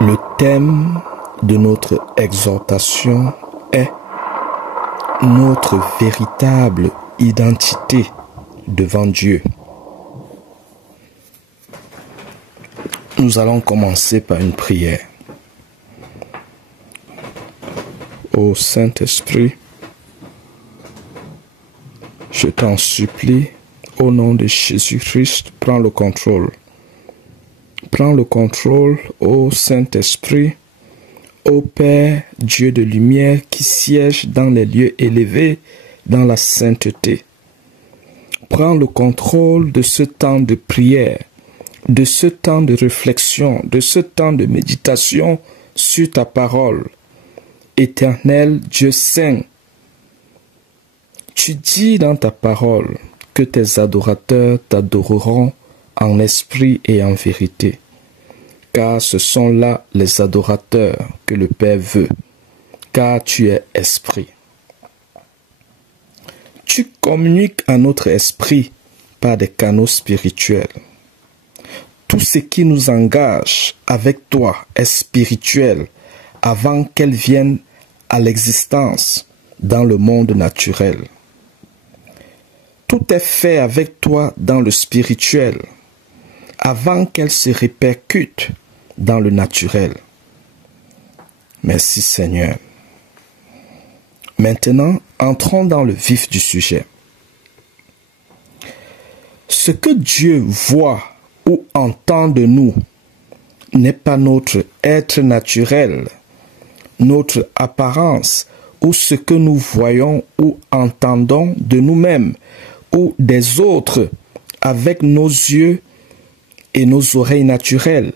Le thème de notre exhortation est notre véritable identité devant Dieu. Nous allons commencer par une prière. Ô Saint-Esprit, je t'en supplie, au nom de Jésus-Christ, prends le contrôle. Prends le contrôle, ô Saint-Esprit, ô Père, Dieu de lumière qui siège dans les lieux élevés, dans la sainteté. Prends le contrôle de ce temps de prière, de ce temps de réflexion, de ce temps de méditation sur ta parole. Éternel Dieu saint, tu dis dans ta parole que tes adorateurs t'adoreront en esprit et en vérité, car ce sont là les adorateurs que le Père veut, car tu es esprit. Tu communiques à notre esprit par des canaux spirituels. Tout ce qui nous engage avec toi est spirituel avant qu'elle vienne à l'existence dans le monde naturel. Tout est fait avec toi dans le spirituel avant qu'elle se répercute dans le naturel. Merci Seigneur. Maintenant, entrons dans le vif du sujet. Ce que Dieu voit ou entend de nous n'est pas notre être naturel, notre apparence ou ce que nous voyons ou entendons de nous-mêmes ou des autres avec nos yeux et nos oreilles naturelles.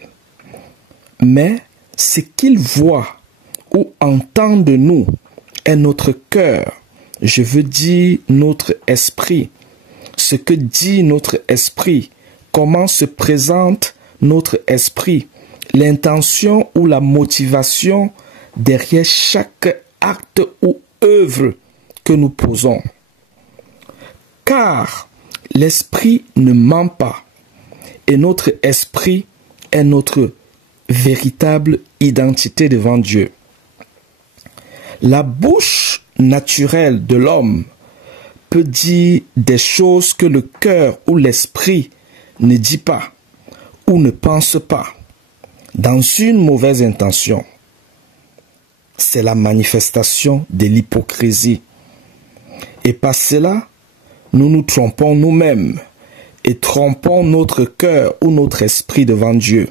Mais ce qu'il voit ou entend de nous est notre cœur, je veux dire notre esprit, ce que dit notre esprit, comment se présente notre esprit, l'intention ou la motivation derrière chaque acte ou œuvre que nous posons. Car l'esprit ne ment pas et notre esprit est notre véritable identité devant Dieu. La bouche naturelle de l'homme peut dire des choses que le cœur ou l'esprit ne dit pas ou ne pense pas, dans une mauvaise intention. C'est la manifestation de l'hypocrisie. Et par cela, nous nous trompons nous-mêmes et trompons notre cœur ou notre esprit devant Dieu.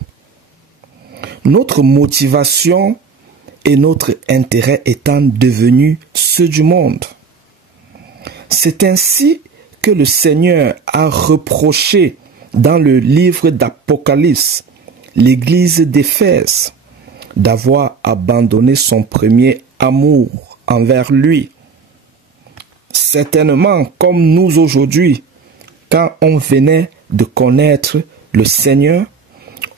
Notre motivation et notre intérêt étant devenus ceux du monde. C'est ainsi que le Seigneur a reproché dans le livre d'Apocalypse l'église d'Éphèse d'avoir abandonné son premier amour envers lui. Certainement, comme nous aujourd'hui, quand on venait de connaître le Seigneur,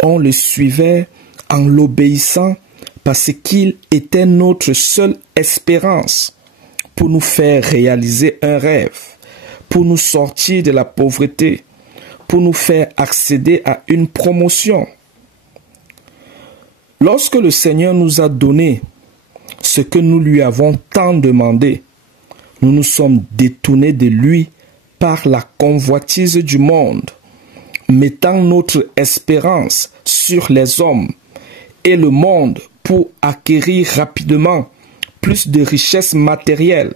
on le suivait en l'obéissant parce qu'il était notre seule espérance pour nous faire réaliser un rêve, pour nous sortir de la pauvreté, pour nous faire accéder à une promotion. Lorsque le Seigneur nous a donné ce que nous lui avons tant demandé, nous nous sommes détournés de lui par la convoitise du monde, mettant notre espérance sur les hommes et le monde pour acquérir rapidement plus de richesses matérielles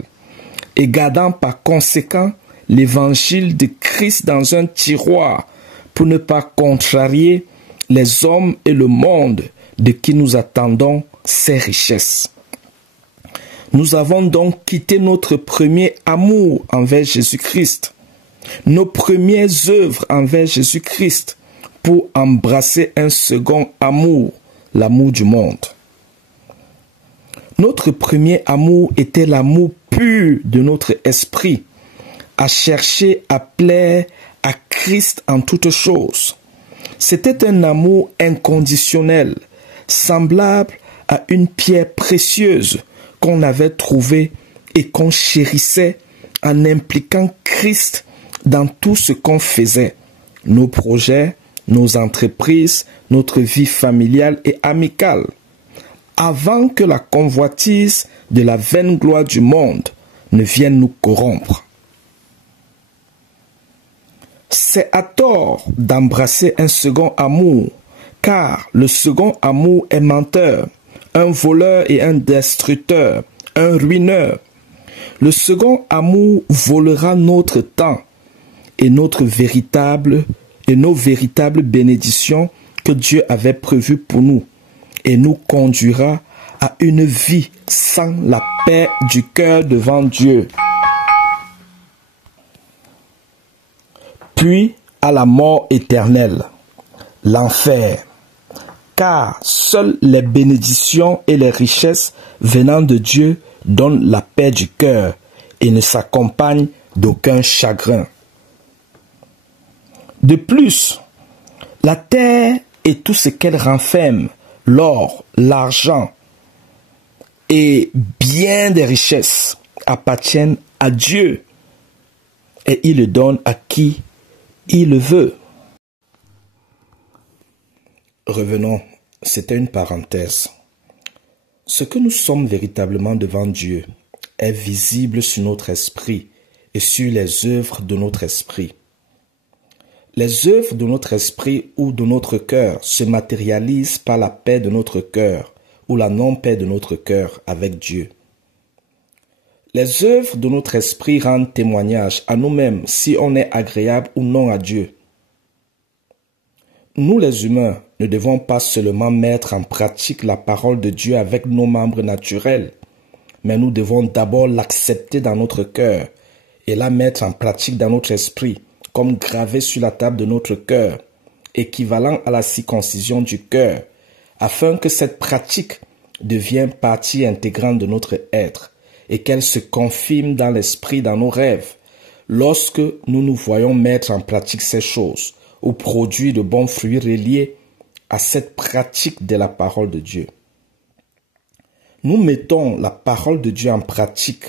et gardant par conséquent l'évangile de Christ dans un tiroir pour ne pas contrarier les hommes et le monde de qui nous attendons ces richesses. Nous avons donc quitté notre premier amour envers Jésus-Christ, nos premières œuvres envers Jésus-Christ, pour embrasser un second amour, l'amour du monde. Notre premier amour était l'amour pur de notre esprit, à chercher à plaire à Christ en toutes choses. C'était un amour inconditionnel, semblable à une pierre précieuse qu'on avait trouvée et qu'on chérissait en impliquant Christ dans tout ce qu'on faisait, nos projets, nos entreprises, notre vie familiale et amicale, avant que la convoitise de la vaine gloire du monde ne vienne nous corrompre. C'est à tort d'embrasser un second amour, car le second amour est menteur, un voleur et un destructeur, un ruineur. Le second amour volera notre temps et nos véritables bénédictions que Dieu avait prévues pour nous et nous conduira à une vie sans la paix du cœur devant Dieu. Puis à la mort éternelle, l'enfer, car seules les bénédictions et les richesses venant de Dieu donnent la paix du cœur et ne s'accompagnent d'aucun chagrin. De plus, la terre et tout ce qu'elle renferme, l'or, l'argent et bien des richesses appartiennent à Dieu et il le donne à qui il le veut. Revenons, c'était une parenthèse. Ce que nous sommes véritablement devant Dieu est visible sur notre esprit et sur les œuvres de notre esprit. Les œuvres de notre esprit ou de notre cœur se matérialisent par la paix de notre cœur ou la non-paix de notre cœur avec Dieu. Les œuvres de notre esprit rendent témoignage à nous-mêmes si on est agréable ou non à Dieu. Nous les humains ne devons pas seulement mettre en pratique la parole de Dieu avec nos membres naturels, mais nous devons d'abord l'accepter dans notre cœur et la mettre en pratique dans notre esprit, comme gravée sur la table de notre cœur, équivalent à la circoncision du cœur, afin que cette pratique devienne partie intégrante de notre être et qu'elle se confirme dans l'esprit, dans nos rêves, lorsque nous nous voyons mettre en pratique ces choses ou produire de bons fruits reliés à cette pratique de la parole de Dieu. Nous mettons la parole de Dieu en pratique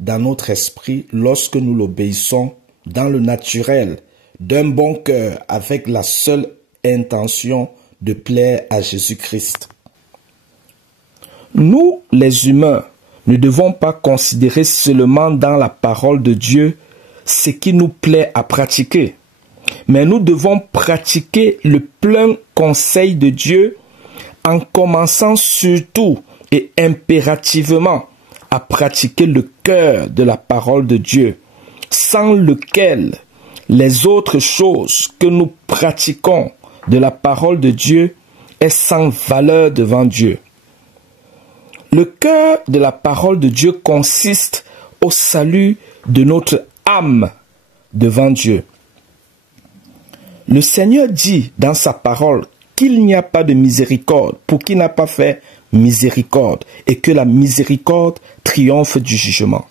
dans notre esprit lorsque nous l'obéissons dans le naturel, d'un bon cœur, avec la seule intention de plaire à Jésus-Christ. Nous, les humains, ne devons pas considérer seulement dans la parole de Dieu ce qui nous plaît à pratiquer, mais nous devons pratiquer le plein conseil de Dieu en commençant surtout et impérativement à pratiquer le cœur de la parole de Dieu, sans lequel les autres choses que nous pratiquons de la parole de Dieu est sans valeur devant Dieu. Le cœur de la parole de Dieu consiste au salut de notre âme devant Dieu. Le Seigneur dit dans sa parole qu'il n'y a pas de miséricorde pour qui n'a pas fait miséricorde et que la miséricorde triomphe du jugement.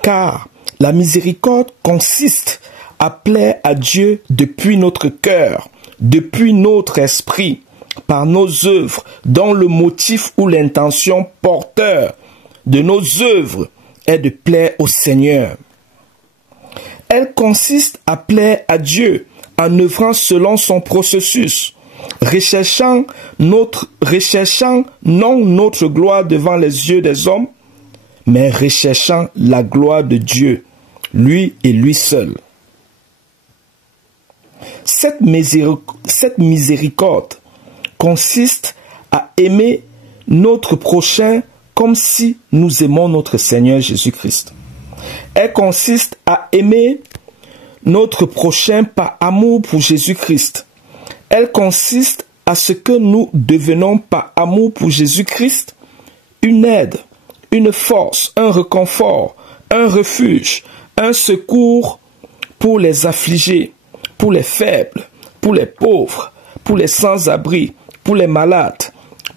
Car la miséricorde consiste à plaire à Dieu depuis notre cœur, depuis notre esprit, par nos œuvres, dont le motif ou l'intention porteur de nos œuvres est de plaire au Seigneur. Elle consiste à plaire à Dieu en œuvrant selon son processus, recherchant non notre gloire devant les yeux des hommes, mais recherchant la gloire de Dieu, lui et lui seul. Cette miséricorde consiste à aimer notre prochain comme si nous aimons notre Seigneur Jésus-Christ. Elle consiste à aimer notre prochain par amour pour Jésus-Christ. Elle consiste à ce que nous devenons par amour pour Jésus-Christ une aide, une force, un réconfort, un refuge, un secours pour les affligés, pour les faibles, pour les pauvres, pour les sans-abri, pour les malades,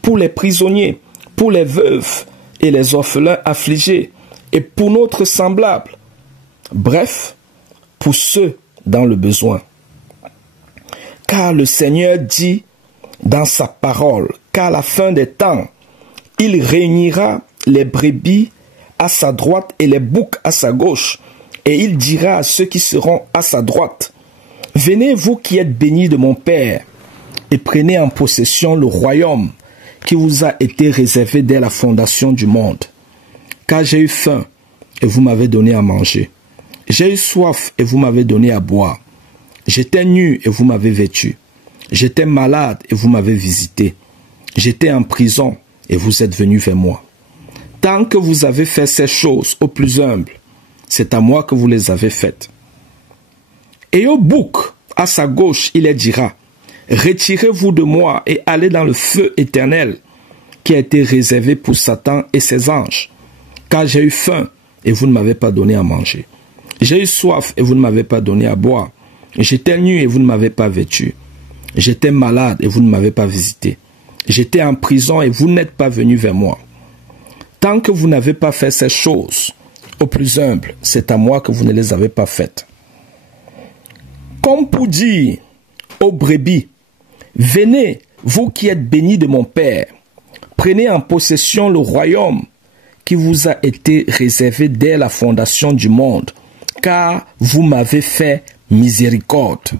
pour les prisonniers, pour les veuves et les orphelins affligés, et pour notre semblable. Bref, pour ceux dans le besoin. Car le Seigneur dit dans sa parole qu'à la fin des temps, il réunira les brebis à sa droite et les boucs à sa gauche, et il dira à ceux qui seront à sa droite, Venez, vous qui êtes bénis de mon Père, et prenez en possession le royaume qui vous a été réservé dès la fondation du monde. Car j'ai eu faim, et vous m'avez donné à manger. J'ai eu soif, et vous m'avez donné à boire. J'étais nu, et vous m'avez vêtu. J'étais malade, et vous m'avez visité. J'étais en prison, et vous êtes venus vers moi. Tant que vous avez fait ces choses aux plus humbles, c'est à moi que vous les avez faites. Et au bouc, à sa gauche, il leur dira, retirez-vous de moi et allez dans le feu éternel qui a été réservé pour Satan et ses anges. Car j'ai eu faim et vous ne m'avez pas donné à manger. J'ai eu soif et vous ne m'avez pas donné à boire. J'étais nu et vous ne m'avez pas vêtu. J'étais malade et vous ne m'avez pas visité. J'étais en prison et vous n'êtes pas venus vers moi. Tant que vous n'avez pas fait ces choses aux plus humbles, c'est à moi que vous ne les avez pas faites. Comme pour dire aux brebis, venez, vous qui êtes bénis de mon Père, prenez en possession le royaume qui vous a été réservé dès la fondation du monde, car vous m'avez fait miséricorde.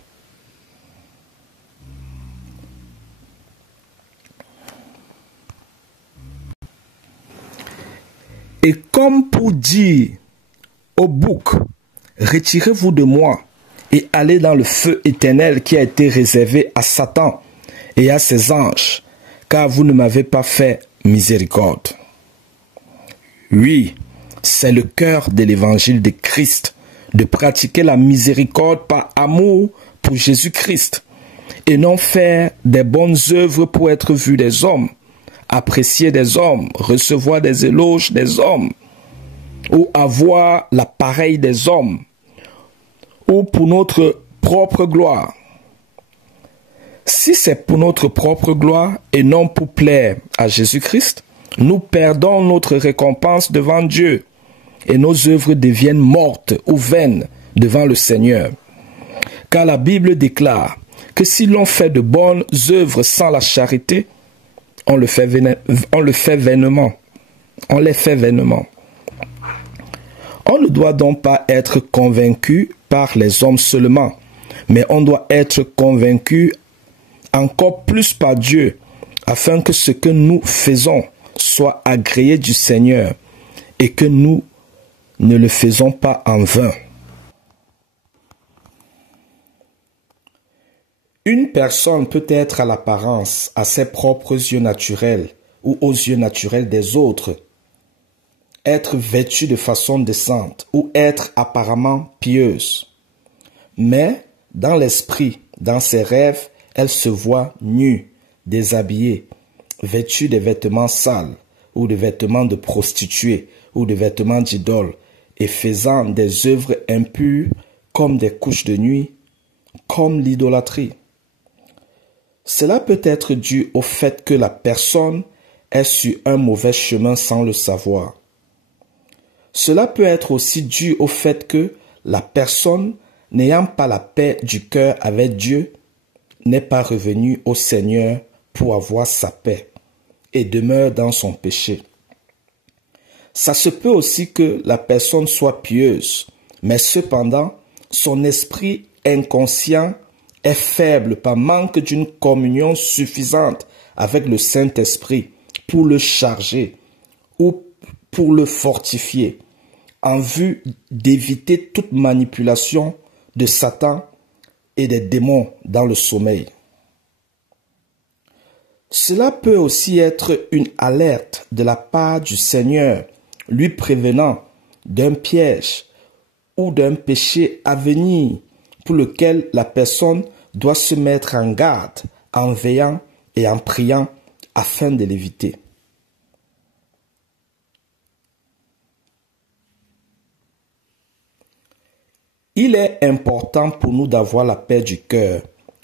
Et comme pour dire au bouc, retirez-vous de moi et allez dans le feu éternel qui a été réservé à Satan et à ses anges, car vous ne m'avez pas fait miséricorde. Oui, c'est le cœur de l'évangile de Christ, de pratiquer la miséricorde par amour pour Jésus-Christ, et non faire des bonnes œuvres pour être vu des hommes, apprécier des hommes, recevoir des éloges des hommes, ou avoir l'appareil des hommes, ou pour notre propre gloire. Si c'est pour notre propre gloire et non pour plaire à Jésus-Christ, nous perdons notre récompense devant Dieu et nos œuvres deviennent mortes ou vaines devant le Seigneur. Car la Bible déclare que si l'on fait de bonnes œuvres sans la charité, on les fait vainement. On ne doit donc pas être convaincu par les hommes seulement, mais on doit être convaincu encore plus par Dieu, afin que ce que nous faisons soit agréé du Seigneur et que nous ne le faisons pas en vain. Une personne peut être à l'apparence, à ses propres yeux naturels ou aux yeux naturels des autres, être vêtue de façon décente ou être apparemment pieuse. Mais dans l'esprit, dans ses rêves, elle se voit nue, déshabillée, vêtue de vêtements sales ou de vêtements de prostituées ou de vêtements d'idoles et faisant des œuvres impures comme des couches de nuit, comme l'idolâtrie. Cela peut être dû au fait que la personne est sur un mauvais chemin sans le savoir. Cela peut être aussi dû au fait que la personne, n'ayant pas la paix du cœur avec Dieu, n'est pas revenue au Seigneur pour avoir sa paix et demeure dans son péché. Ça se peut aussi que la personne soit pieuse, mais cependant, son esprit inconscient est faible par manque d'une communion suffisante avec le Saint-Esprit pour le charger ou pour le fortifier, en vue d'éviter toute manipulation de Satan et des démons dans le sommeil. Cela peut aussi être une alerte de la part du Seigneur, lui prévenant d'un piège ou d'un péché à venir pour lequel la personne doit se mettre en garde en veillant et en priant afin de l'éviter. Il est important pour nous d'avoir la paix du cœur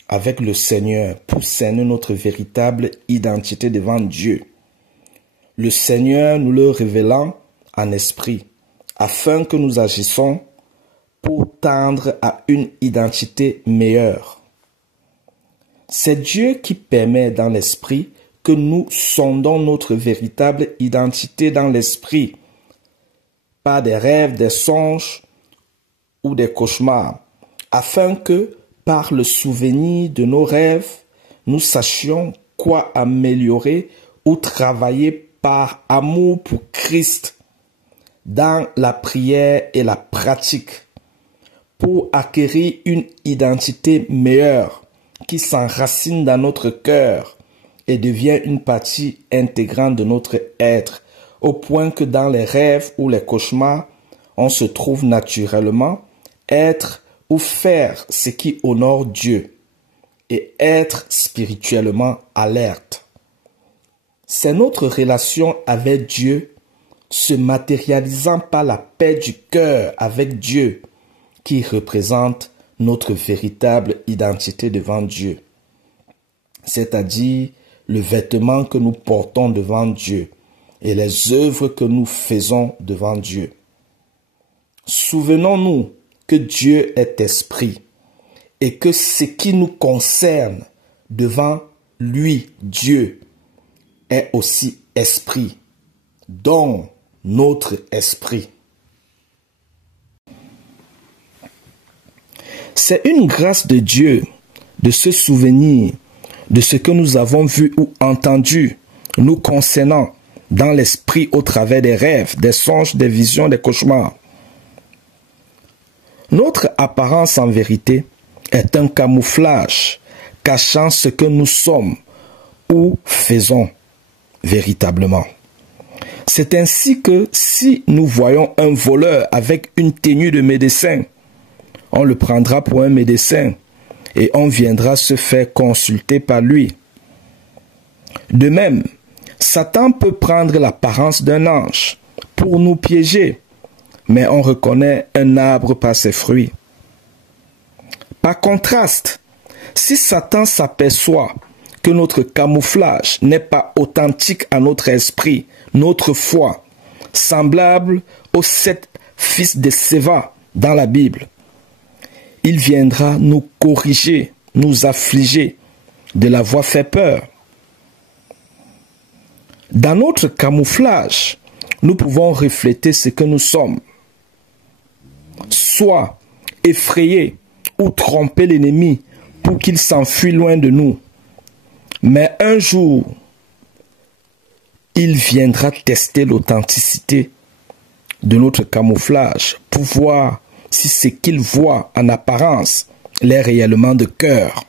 avec le Seigneur pour cerner notre véritable identité devant Dieu. Le Seigneur nous le révélant en esprit, afin que nous agissions pour tendre à une identité meilleure. C'est Dieu qui permet dans l'esprit que nous sondons notre véritable identité dans l'esprit par des rêves, des songes ou des cauchemars, afin que, par le souvenir de nos rêves, nous sachions quoi améliorer ou travailler par amour pour Christ dans la prière et la pratique pour acquérir une identité meilleure qui s'enracine dans notre cœur et devient une partie intégrante de notre être, au point que dans les rêves ou les cauchemars, on se trouve naturellement être ou faire ce qui honore Dieu et être spirituellement alerte. C'est notre relation avec Dieu se matérialisant par la paix du cœur avec Dieu qui représente notre véritable identité devant Dieu, c'est-à-dire le vêtement que nous portons devant Dieu et les œuvres que nous faisons devant Dieu. Souvenons-nous que Dieu est esprit et que ce qui nous concerne devant lui, Dieu, est aussi esprit, donc notre esprit. C'est une grâce de Dieu de se souvenir de ce que nous avons vu ou entendu nous concernant dans l'esprit au travers des rêves, des songes, des visions, des cauchemars. Notre apparence en vérité est un camouflage cachant ce que nous sommes ou faisons véritablement. C'est ainsi que si nous voyons un voleur avec une tenue de médecin, on le prendra pour un médecin et on viendra se faire consulter par lui. De même, Satan peut prendre l'apparence d'un ange pour nous piéger, mais on reconnaît un arbre par ses fruits. Par contraste, si Satan s'aperçoit que notre camouflage n'est pas authentique à notre esprit, notre foi, semblable aux 7 fils de Séva dans la Bible, il viendra nous corriger, nous affliger de l'avoir fait peur. Dans notre camouflage, nous pouvons refléter ce que nous sommes. Soit effrayer ou tromper l'ennemi pour qu'il s'enfuit loin de nous. Mais un jour, il viendra tester l'authenticité de notre camouflage pour voir si ce qu'il voit en apparence l'est réellement de cœur.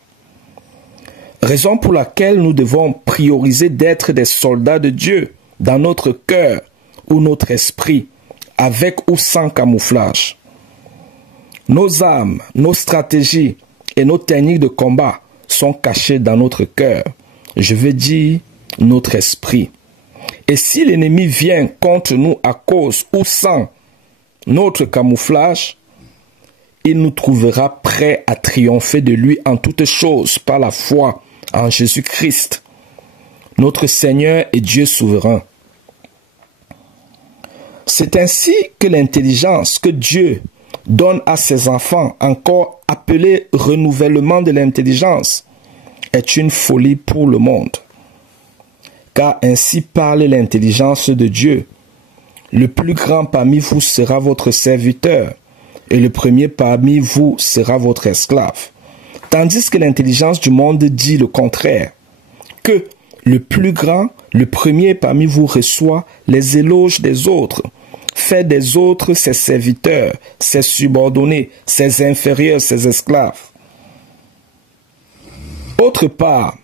Raison pour laquelle nous devons prioriser d'être des soldats de Dieu dans notre cœur ou notre esprit, avec ou sans camouflage. Nos armes, nos stratégies et nos techniques de combat sont cachées dans notre cœur. Je veux dire notre esprit. Et si l'ennemi vient contre nous à cause ou sans notre camouflage, il nous trouvera prêts à triompher de lui en toutes choses par la foi en Jésus-Christ, notre Seigneur et Dieu souverain. C'est ainsi que l'intelligence que Dieu donne à ses enfants, encore appelée renouvellement de l'intelligence, est une folie pour le monde. Car ainsi parle l'intelligence de Dieu. Le plus grand parmi vous sera votre serviteur, et le premier parmi vous sera votre esclave. Tandis que l'intelligence du monde dit le contraire, que le plus grand, le premier parmi vous reçoit les éloges des autres, fait des autres ses serviteurs, ses subordonnés, ses inférieurs, ses esclaves. Autre part,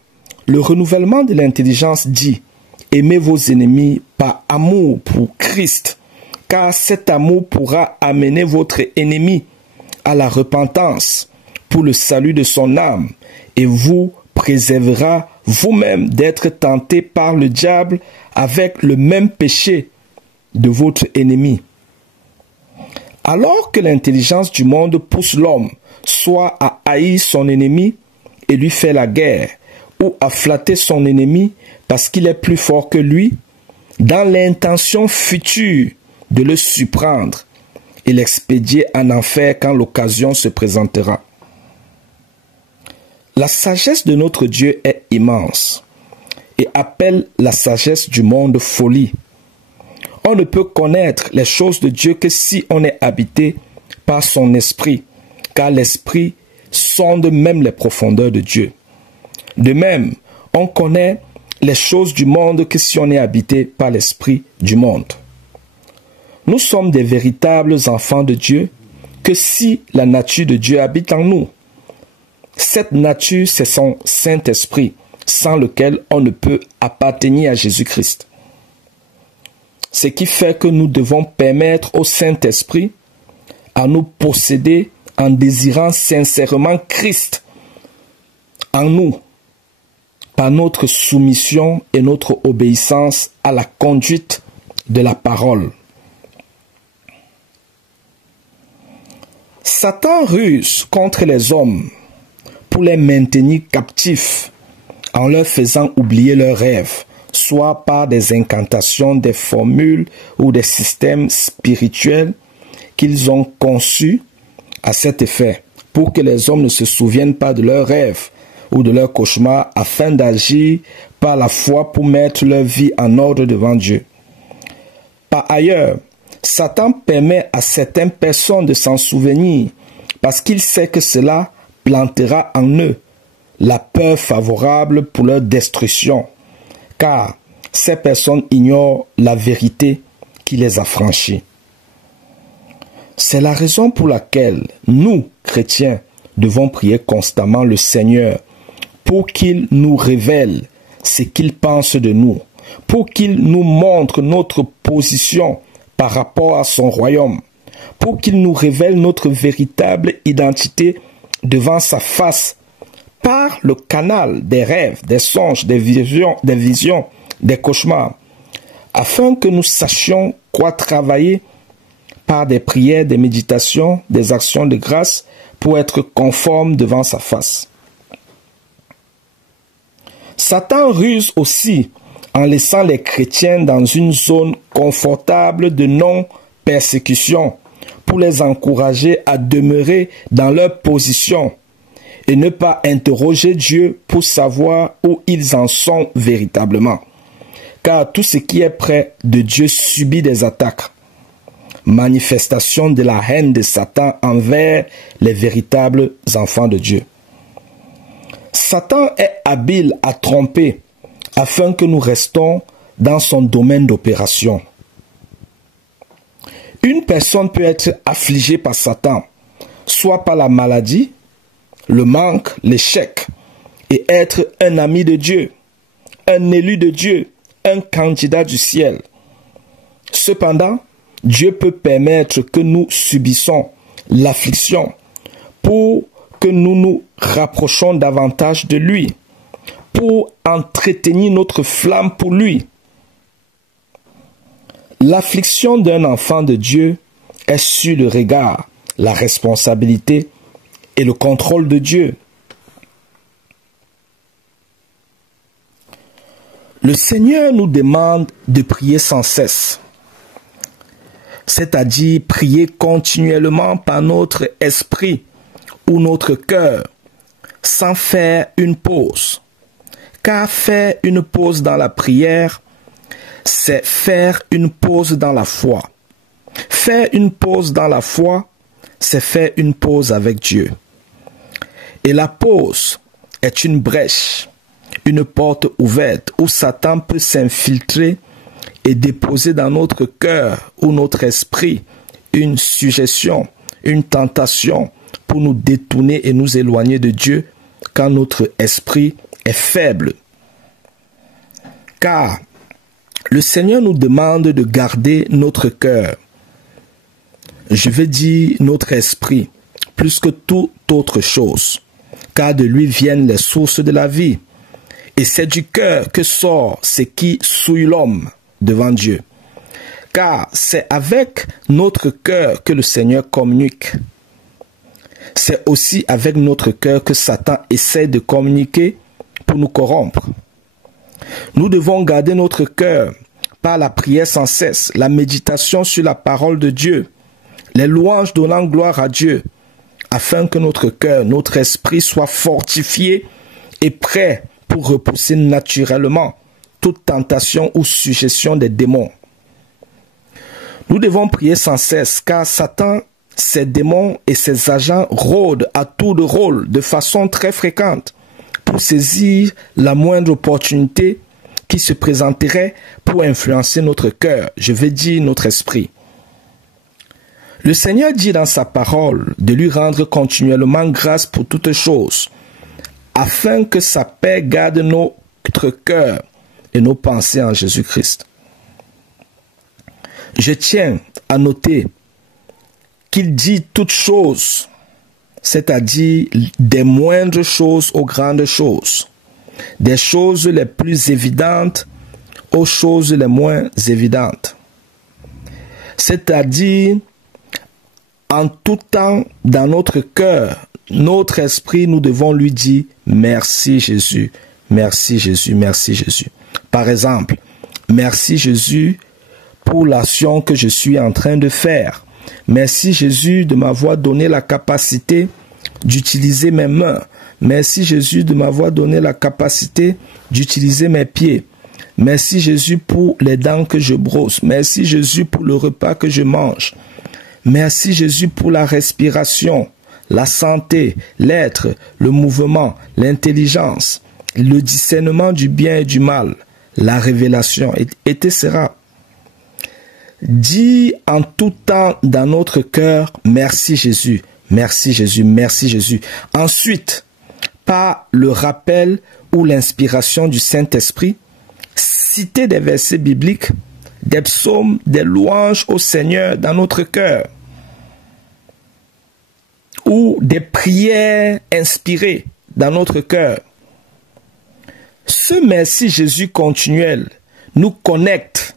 le renouvellement de l'intelligence dit « Aimez vos ennemis par amour pour Christ, car cet amour pourra amener votre ennemi à la repentance pour le salut de son âme et vous préservera vous-même d'être tenté par le diable avec le même péché de votre ennemi. » Alors que l'intelligence du monde pousse l'homme soit à haïr son ennemi et lui faire la guerre, ou à flatter son ennemi parce qu'il est plus fort que lui, dans l'intention future de le surprendre et l'expédier en enfer quand l'occasion se présentera. La sagesse de notre Dieu est immense et appelle la sagesse du monde folie. On ne peut connaître les choses de Dieu que si on est habité par son esprit, car l'esprit sonde même les profondeurs de Dieu. De même, on connaît les choses du monde que si on est habité par l'esprit du monde. Nous sommes des véritables enfants de Dieu que si la nature de Dieu habite en nous. Cette nature, c'est son Saint-Esprit, sans lequel on ne peut appartenir à Jésus-Christ. Ce qui fait que nous devons permettre au Saint-Esprit à nous posséder en désirant sincèrement Christ en nous, par notre soumission et notre obéissance à la conduite de la parole. Satan ruse contre les hommes pour les maintenir captifs en leur faisant oublier leurs rêves, soit par des incantations, des formules ou des systèmes spirituels qu'ils ont conçus à cet effet, pour que les hommes ne se souviennent pas de leurs rêves ou de leurs cauchemars, afin d'agir par la foi pour mettre leur vie en ordre devant Dieu. Par ailleurs, Satan permet à certaines personnes de s'en souvenir, parce qu'il sait que cela plantera en eux la peur favorable pour leur destruction, car ces personnes ignorent la vérité qui les a franchis. C'est la raison pour laquelle nous, chrétiens, devons prier constamment le Seigneur pour qu'il nous révèle ce qu'il pense de nous, pour qu'il nous montre notre position par rapport à son royaume, pour qu'il nous révèle notre véritable identité devant sa face par le canal des rêves, des songes, des visions, des cauchemars, afin que nous sachions quoi travailler par des prières, des méditations, des actions de grâce pour être conformes devant sa face. Satan ruse aussi en laissant les chrétiens dans une zone confortable de non-persécution pour les encourager à demeurer dans leur position et ne pas interroger Dieu pour savoir où ils en sont véritablement. Car tout ce qui est près de Dieu subit des attaques, manifestation de la haine de Satan envers les véritables enfants de Dieu. Satan est habile à tromper afin que nous restons dans son domaine d'opération. Une personne peut être affligée par Satan, soit par la maladie, le manque, l'échec, et être un ami de Dieu, un élu de Dieu, un candidat du ciel. Cependant, Dieu peut permettre que nous subissions l'affliction pour que nous nous rapprochons davantage de lui, pour entretenir notre flamme pour lui. L'affliction d'un enfant de Dieu est sur le regard, la responsabilité et le contrôle de Dieu. Le Seigneur nous demande de prier sans cesse, c'est-à-dire prier continuellement par notre esprit ou notre cœur, sans faire une pause. Car faire une pause dans la prière, c'est faire une pause dans la foi. Faire une pause dans la foi, c'est faire une pause avec Dieu. Et la pause est une brèche, une porte ouverte où Satan peut s'infiltrer et déposer dans notre cœur ou notre esprit une suggestion, une tentation pour nous détourner et nous éloigner de Dieu quand notre esprit est faible. Car le Seigneur nous demande de garder notre cœur, je veux dire notre esprit, plus que toute autre chose, car de lui viennent les sources de la vie. Et c'est du cœur que sort ce qui souille l'homme devant Dieu. Car c'est avec notre cœur que le Seigneur communique. C'est aussi avec notre cœur que Satan essaie de communiquer pour nous corrompre. Nous devons garder notre cœur par la prière sans cesse, la méditation sur la parole de Dieu, les louanges donnant gloire à Dieu, afin que notre cœur, notre esprit soit fortifié et prêt pour repousser naturellement toute tentation ou suggestion des démons. Nous devons prier sans cesse, car Satan ces démons et ces agents rôdent à tour de rôle de façon très fréquente pour saisir la moindre opportunité qui se présenterait pour influencer notre cœur, je veux dire notre esprit. Le Seigneur dit dans sa parole de lui rendre continuellement grâce pour toutes choses, afin que sa paix garde notre cœur et nos pensées en Jésus-Christ. Je tiens à noter qu'il dit toutes choses, c'est-à-dire des moindres choses aux grandes choses, des choses les plus évidentes aux choses les moins évidentes. C'est-à-dire, en tout temps, dans notre cœur, notre esprit, nous devons lui dire « Merci Jésus, merci Jésus, merci Jésus ». Par exemple, « Merci Jésus pour l'action que je suis en train de faire. Merci Jésus de m'avoir donné la capacité d'utiliser mes mains. Merci Jésus de m'avoir donné la capacité d'utiliser mes pieds. Merci Jésus pour les dents que je brosse. Merci Jésus pour le repas que je mange. Merci Jésus pour la respiration, la santé, l'être, le mouvement, l'intelligence, le discernement du bien et du mal, la révélation, etc. Dis en tout temps dans notre cœur, merci Jésus, merci Jésus, merci Jésus. Ensuite, par le rappel ou l'inspiration du Saint-Esprit, citer des versets bibliques, des psaumes, des louanges au Seigneur dans notre cœur, ou des prières inspirées dans notre cœur. Ce merci Jésus continuel nous connecte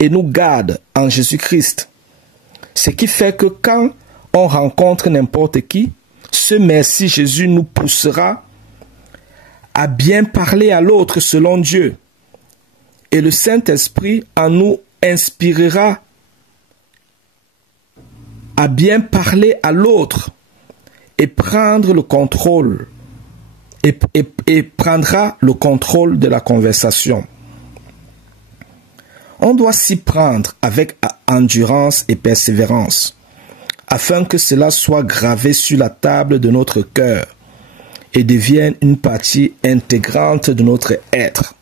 et nous garde en Jésus-Christ. Ce qui fait que quand on rencontre n'importe qui, ce merci Jésus nous poussera à bien parler à l'autre selon Dieu. Et le Saint-Esprit en nous inspirera à bien parler à l'autre et prendre le contrôle et prendra le contrôle de la conversation. On doit s'y prendre avec endurance et persévérance, afin que cela soit gravé sur la table de notre cœur et devienne une partie intégrante de notre être,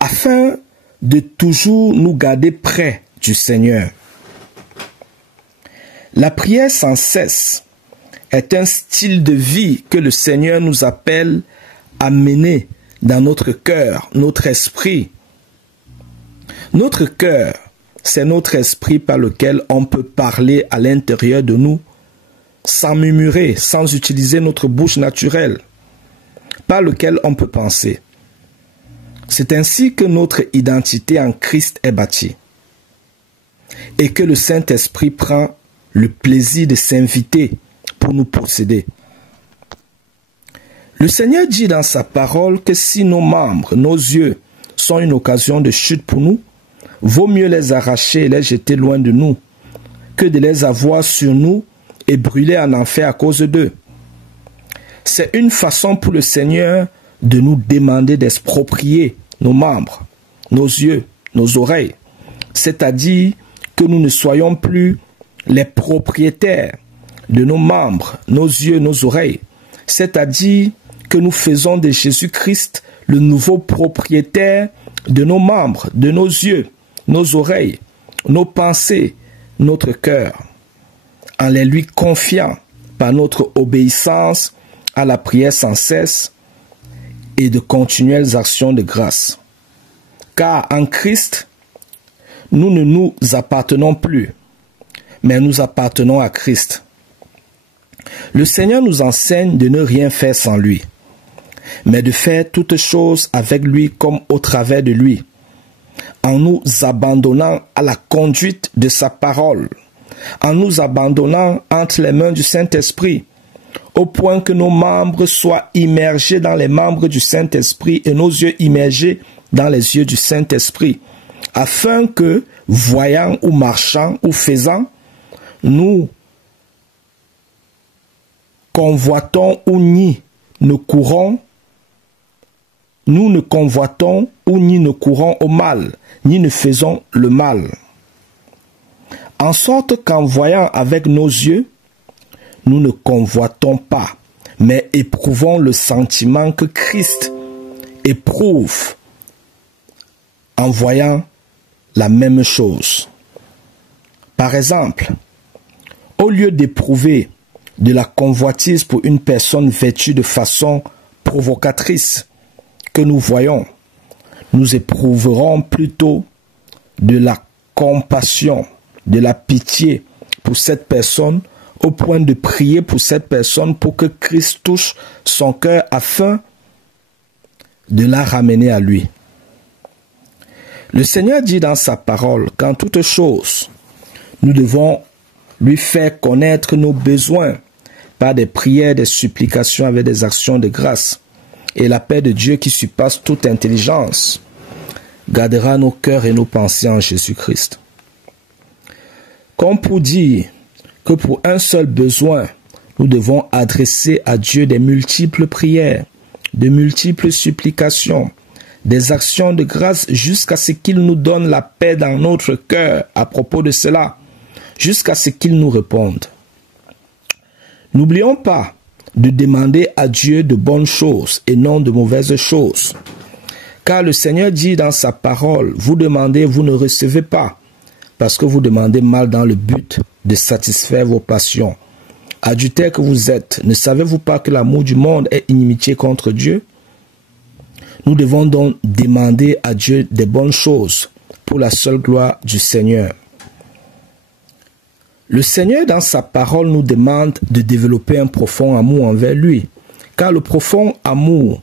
afin de toujours nous garder près du Seigneur. La prière sans cesse est un style de vie que le Seigneur nous appelle à mener dans notre cœur, notre esprit. Notre cœur, c'est notre esprit par lequel on peut parler à l'intérieur de nous, sans murmurer, sans utiliser notre bouche naturelle, par lequel on peut penser. C'est ainsi que notre identité en Christ est bâtie, et que le Saint-Esprit prend le plaisir de s'inviter pour nous posséder. Le Seigneur dit dans sa parole que si nos membres, nos yeux, sont une occasion de chute pour nous, vaut mieux les arracher et les jeter loin de nous, que de les avoir sur nous et brûler en enfer à cause d'eux. C'est une façon pour le Seigneur de nous demander d'exproprier nos membres, nos yeux, nos oreilles, c'est-à-dire que nous ne soyons plus les propriétaires de nos membres, nos yeux, nos oreilles, c'est-à-dire que nous faisons de Jésus-Christ le nouveau propriétaire de nos membres, de nos yeux, nos oreilles, nos pensées, notre cœur, en les lui confiant par notre obéissance à la prière sans cesse et de continuelles actions de grâce. Car en Christ, nous ne nous appartenons plus, mais nous appartenons à Christ. Le Seigneur nous enseigne de ne rien faire sans lui, mais de faire toutes choses avec lui comme au travers de lui, en nous abandonnant à la conduite de sa parole, en nous abandonnant entre les mains du Saint-Esprit, au point que nos membres soient immergés dans les membres du Saint-Esprit et nos yeux immergés dans les yeux du Saint-Esprit, afin que, voyant ou marchant ou faisant, nous convoitons ou ni ne courons, nous ne convoitons ou ni ne courons au mal, ni ne faisons le mal. en sorte qu'en voyant avec nos yeux, nous ne convoitons pas, mais éprouvons le sentiment que Christ éprouve en voyant la même chose. Par exemple, au lieu d'éprouver de la convoitise pour une personne vêtue de façon provocatrice que nous voyons, nous éprouverons plutôt de la compassion, de la pitié pour cette personne, au point de prier pour cette personne pour que Christ touche son cœur afin de la ramener à lui. Le Seigneur dit dans sa parole qu'en toute chose, nous devons lui faire connaître nos besoins par des prières, des supplications avec des actions de grâce. Et la paix de Dieu qui surpasse toute intelligence gardera nos cœurs et nos pensées en Jésus-Christ. Comme pour dire que pour un seul besoin, nous devons adresser à Dieu des multiples prières, de multiples supplications, des actions de grâce jusqu'à ce qu'il nous donne la paix dans notre cœur à propos de cela, jusqu'à ce qu'il nous réponde. N'oublions pas de demander à Dieu de bonnes choses et non de mauvaises choses. Car le Seigneur dit dans sa parole, vous demandez, vous ne recevez pas, parce que vous demandez mal dans le but de satisfaire vos passions. Adultères que vous êtes, ne savez-vous pas que l'amour du monde est inimitié contre Dieu? Nous devons donc demander à Dieu des bonnes choses pour la seule gloire du Seigneur. Le Seigneur, dans sa parole, nous demande de développer un profond amour envers lui, car le profond amour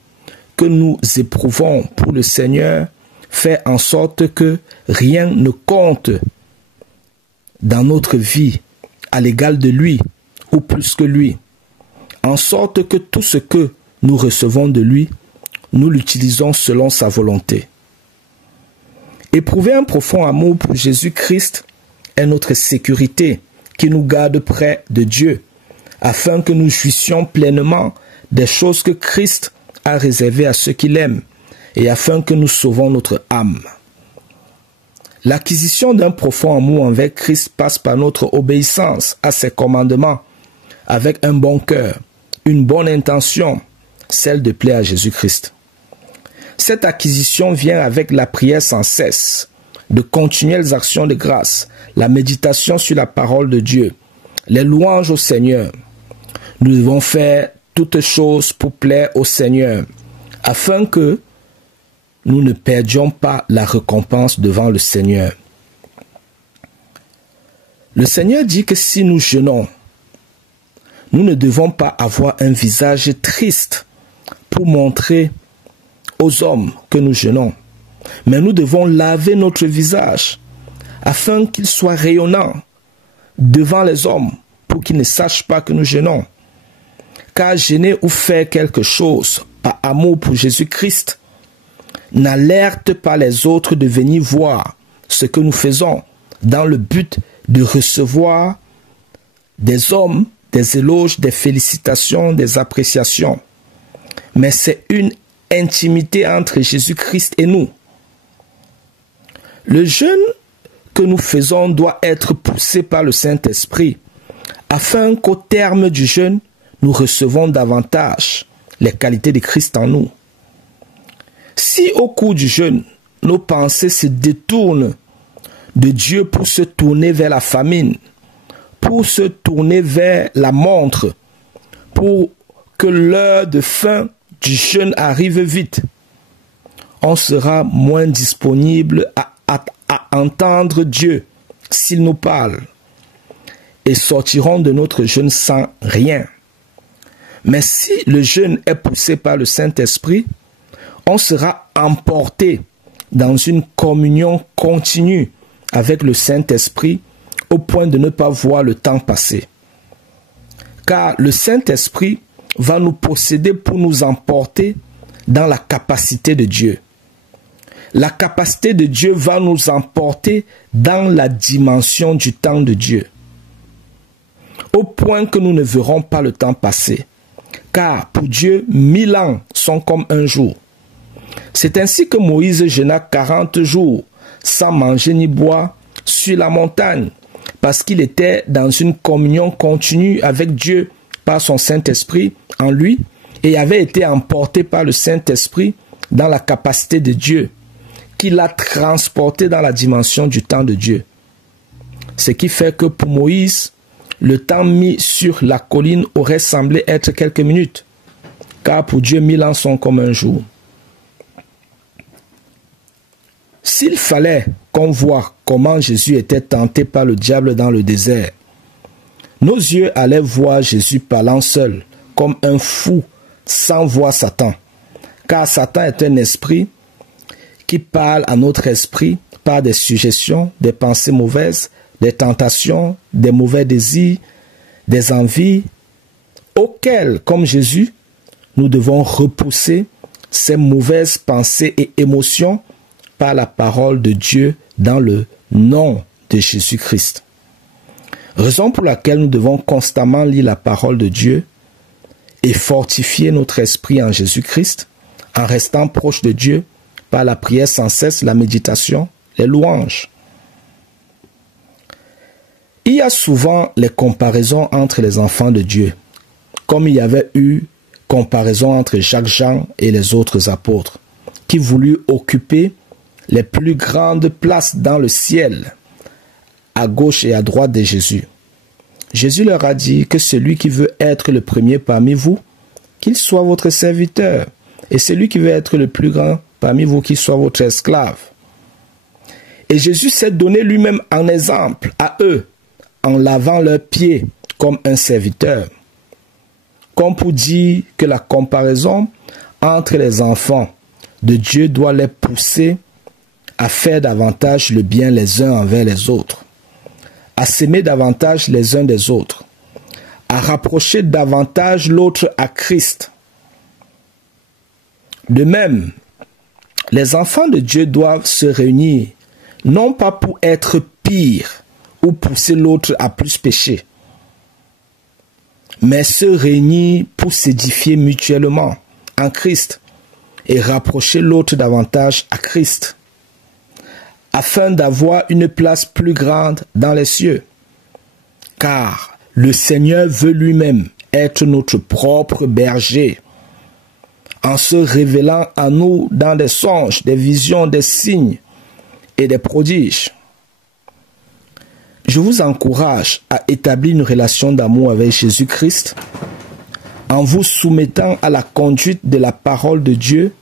que nous éprouvons pour le Seigneur fait en sorte que rien ne compte dans notre vie à l'égal de lui ou plus que lui, en sorte que tout ce que nous recevons de lui, nous l'utilisons selon sa volonté. Éprouver un profond amour pour Jésus-Christ est notre sécurité qui nous garde près de Dieu, afin que nous jouissions pleinement des choses que Christ a réservées à ceux qu'il aime, et afin que nous sauvons notre âme. L'acquisition d'un profond amour envers Christ passe par notre obéissance à ses commandements, avec un bon cœur, une bonne intention, celle de plaire à Jésus-Christ. Cette acquisition vient avec la prière sans cesse, de continuelles actions de grâce, la méditation sur la parole de Dieu, les louanges au Seigneur. Nous devons faire toutes choses pour plaire au Seigneur, afin que nous ne perdions pas la récompense devant le Seigneur. Le Seigneur dit que si nous jeûnons, nous ne devons pas avoir un visage triste pour montrer aux hommes que nous jeûnons, mais nous devons laver notre visage afin qu'il soit rayonnant devant les hommes pour qu'ils ne sachent pas que nous jeûnons. Car jeûner ou faire quelque chose par amour pour Jésus-Christ n'alerte pas les autres de venir voir ce que nous faisons dans le but de recevoir des hommes, des éloges, des félicitations, des appréciations. Mais c'est une intimité entre Jésus-Christ et nous. Le jeûne que nous faisons doit être poussé par le Saint-Esprit, afin qu'au terme du jeûne, nous recevons davantage les qualités de Christ en nous. Si au cours du jeûne, nos pensées se détournent de Dieu pour se tourner vers la famine, pour se tourner vers la montre, pour que l'heure de fin du jeûne arrive vite, on sera moins disponible à entendre Dieu s'il nous parle et sortirons de notre jeûne sans rien. Mais si le jeûne est poussé par le Saint-Esprit, on sera emporté dans une communion continue avec le Saint-Esprit au point de ne pas voir le temps passer. Car le Saint-Esprit va nous posséder pour nous emporter dans la capacité de Dieu. La capacité de Dieu va nous emporter dans la dimension du temps de Dieu, au point que nous ne verrons pas le temps passer. Car pour Dieu, 1000 ans sont comme un jour. C'est ainsi que Moïse jeûna 40 jours, sans manger ni boire, sur la montagne, parce qu'il était dans une communion continue avec Dieu par son Saint-Esprit en lui et avait été emporté par le Saint-Esprit dans la capacité de Dieu, qui l'a transporté dans la dimension du temps de Dieu. Ce qui fait que pour Moïse, le temps mis sur la colline aurait semblé être quelques minutes, car pour Dieu 1000 ans sont comme un jour. S'il fallait qu'on voie comment Jésus était tenté par le diable dans le désert, nos yeux allaient voir Jésus parlant seul, comme un fou, sans voir Satan. Car Satan est un esprit qui parle à notre esprit par des suggestions, des pensées mauvaises, des tentations, des mauvais désirs, des envies, auxquelles, comme Jésus, nous devons repousser ces mauvaises pensées et émotions par la parole de Dieu dans le nom de Jésus-Christ. Raison pour laquelle nous devons constamment lire la parole de Dieu et fortifier notre esprit en Jésus-Christ en restant proche de Dieu par la prière sans cesse, la méditation, les louanges. Il y a souvent les comparaisons entre les enfants de Dieu, comme il y avait eu comparaison entre Jacques-Jean et les autres apôtres, qui voulurent occuper les plus grandes places dans le ciel, à gauche et à droite de Jésus. Jésus leur a dit que celui qui veut être le premier parmi vous, qu'il soit votre serviteur, et celui qui veut être le plus grand parmi vous, qu'il soit votre esclave. Et Jésus s'est donné lui-même en exemple à eux, en lavant leurs pieds comme un serviteur. Comme pour dire que la comparaison entre les enfants de Dieu doit les pousser à faire davantage le bien les uns envers les autres, à s'aimer davantage les uns des autres, à rapprocher davantage l'autre à Christ. De même, les enfants de Dieu doivent se réunir, non pas pour être pires ou pousser l'autre à plus pécher, mais se réunir pour s'édifier mutuellement en Christ et rapprocher l'autre davantage à Christ, afin d'avoir une place plus grande dans les cieux. Car le Seigneur veut lui-même être notre propre berger, en se révélant à nous dans des songes, des visions, des signes et des prodiges. Je vous encourage à établir une relation d'amour avec Jésus-Christ en vous soumettant à la conduite de la parole de Dieu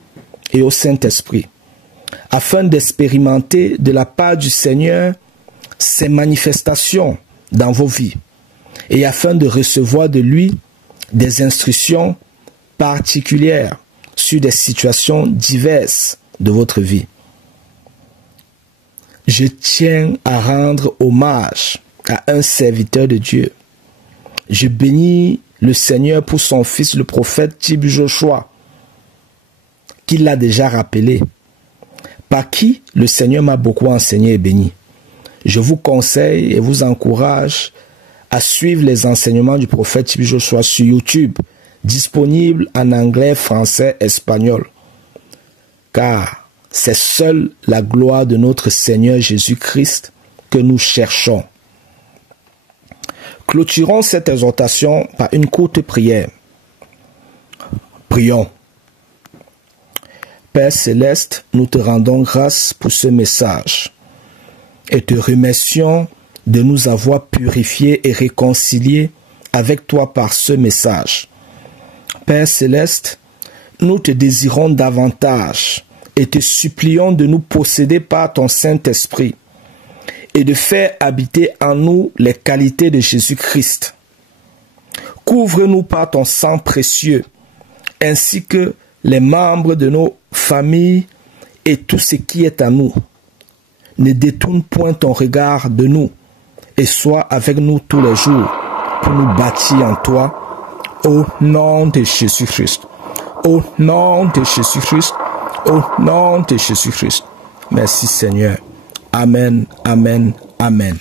et au Saint-Esprit, afin d'expérimenter de la part du Seigneur ses manifestations dans vos vies et afin de recevoir de lui des instructions particulières sur des situations diverses de votre vie. Je tiens à rendre hommage à un serviteur de Dieu. Je bénis le Seigneur pour son fils le prophète Tib Joshua, qui l'a déjà rappelé, par qui le Seigneur m'a beaucoup enseigné et béni. Je vous conseille et vous encourage à suivre les enseignements du prophète Tib Joshua sur YouTube, disponible en anglais, français, espagnol. Car c'est seule la gloire de notre Seigneur Jésus-Christ que nous cherchons. Clôturons cette exhortation par une courte prière. Prions. Père Céleste, nous te rendons grâce pour ce message et te remercions de nous avoir purifiés et réconciliés avec toi par ce message. Père Céleste, nous te désirons davantage et te supplions de nous posséder par ton Saint-Esprit et de faire habiter en nous les qualités de Jésus-Christ. Couvre-nous par ton sang précieux, ainsi que les membres de nos familles et tout ce qui est à nous. Ne détourne point ton regard de nous et sois avec nous tous les jours pour nous bâtir en toi, au nom de Jésus-Christ. Au nom de Jésus-Christ. Au nom de Jésus-Christ. Merci Seigneur. Amen, amen, amen.